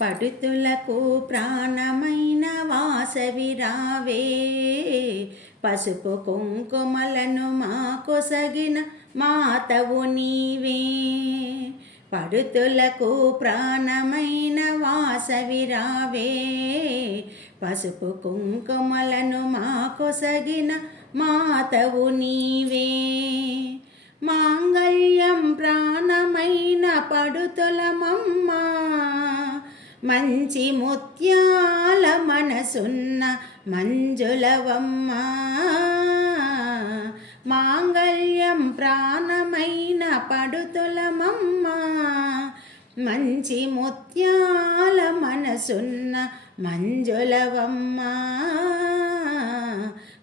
పడుతులకు ప్రాణమైన వాసవి రావే. పసుపు కుంకుమలను మా కొసగిన మాతవు నీవే. పడుతులకు ప్రాణమైన వాసవి రావే. పసుపు కుంకుమలను మా కొసగిన మాతవు నీవే. మాంగళ్యం ప్రాణమైన పడుతులమమ్మా. మంచి ముత్యాల మనసున్న మంజులవమ్మ. మాంగళ్యం ప్రాణమైన పడుతులమమ్మ. మంచి ముత్యాల మనసున్న మంజులవమ్మ.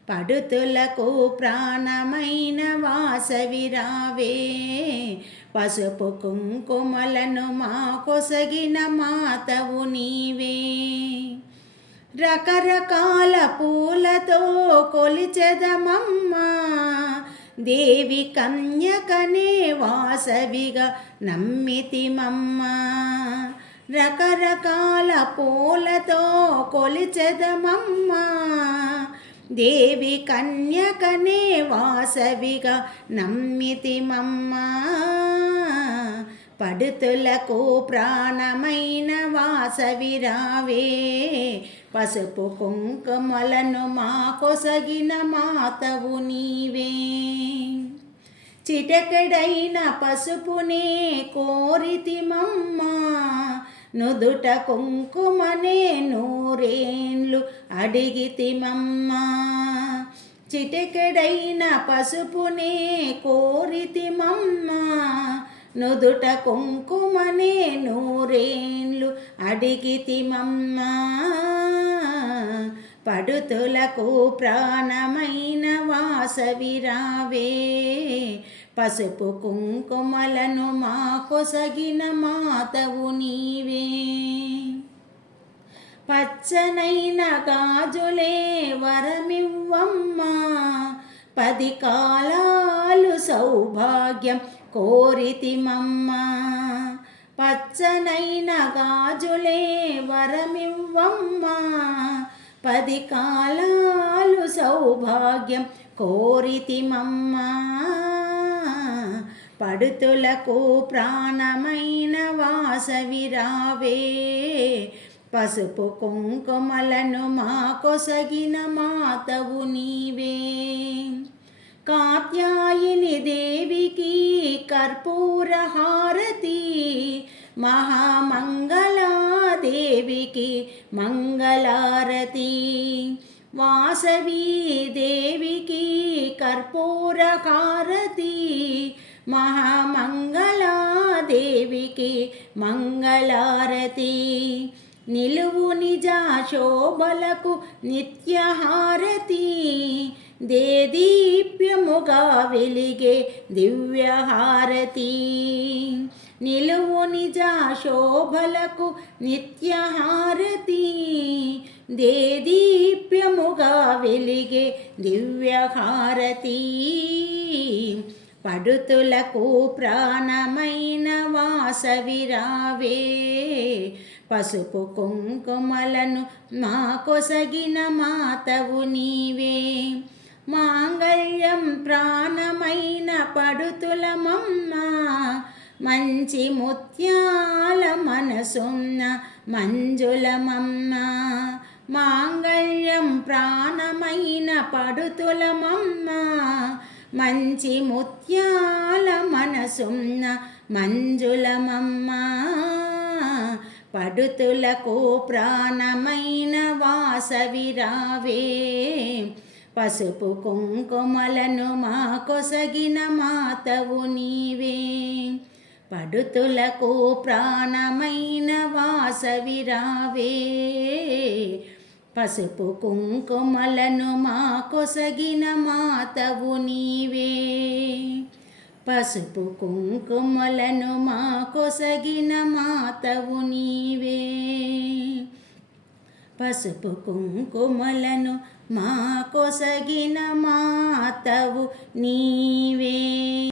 పడుతులకు ప్రాణమైన వాసవి రావే. పసుపు కుంకుమలను మా కొసగిన మాతవు నీవే. రకరకాల పూలతో కొలిచెదమమ్మా. దేవి కన్యకనే వాసవిగా నమ్మితిమమ్మ. రకరకాల పూలతో కొలిచెదమమ్మా. దేవి కన్యకనే వాసవిగా నమ్మితిమమ్మా పడుతులకు ప్రాణమైన వాసవి రావే. పసుపు కుంకుమలను మా కొసగిన మాతవు నీవే. చిటకడైన పసుపునే కోరితిమమ్మా నుదుట కుంకుమనే నూరేండ్లు అడిగితిమమ్మ చిటికెడైన పసుపునే కోరితిమమ్మా నుదుట కుంకుమనే నూరేండ్లు అడిగితిమమ్మ పడుతులకు ప్రాణమైన వాసవి రావే. పసుపు కుంకుమలను మా కొసగిన మాతవు నీవే. పచ్చనైన గాజులే వరమివ్వమ్మా. పది కాలాలు సౌభాగ్యం కోరితిమమ్మ. పచ్చనైన గాజులే వరమివ్వమ్మా. పది కాలాలు సౌభాగ్యం కోరితిమమ్మ పడుతులకు ప్రాణమైన వాసవి రావే. పసుపు కుంకుమలను మా కొసగిన మాతవు నీవే. కాత్యాయిని దేవికి కర్పూర హారతి దేవికి మంగళారతి. వాసవి దేవికి కర్పూర హారతి మహామంగళాదేవికి మంగళారతి. నిలువు నిజ శోభలకు నిత్యహారతి. దేదీప్యముగా వెలిగే దివ్యహారతి. నిలువు నిజ శోభలకు నిత్యహారతి. దేదీప్యముగా వెలిగే దివ్యహారతి. పడుతులకు ప్రాణమైన వాసవిరావే పసుపు కుంకుమలను మా కొసగిన మాతవు నీవే. మాంగళ్యం ప్రాణమైన పడుతులమమ్మ. మంచి ముత్యాల మనసున్న మంజులమమ్మ. మాంగళ్యం ప్రాణమైన పడుతులమమ్మ. మంచి ముత్యాల మనసున్న మంజులమమ్మ. పడుతులకు ప్రాణమైన వాసవిరావే పసుపు కుంకుమలను మా కొసగిన మాతవు నీవే. పడుతులకు ప్రాణమైన వాసవిరావే పసుపు కుంకుమలను మా కొసగిన మాతవు నీవే. పసుపు కుంకుమలను మా కొసగిన మాతవు నీవే. పసుపు కుంకుమలను మా కొసగిన మాతవు నీవే.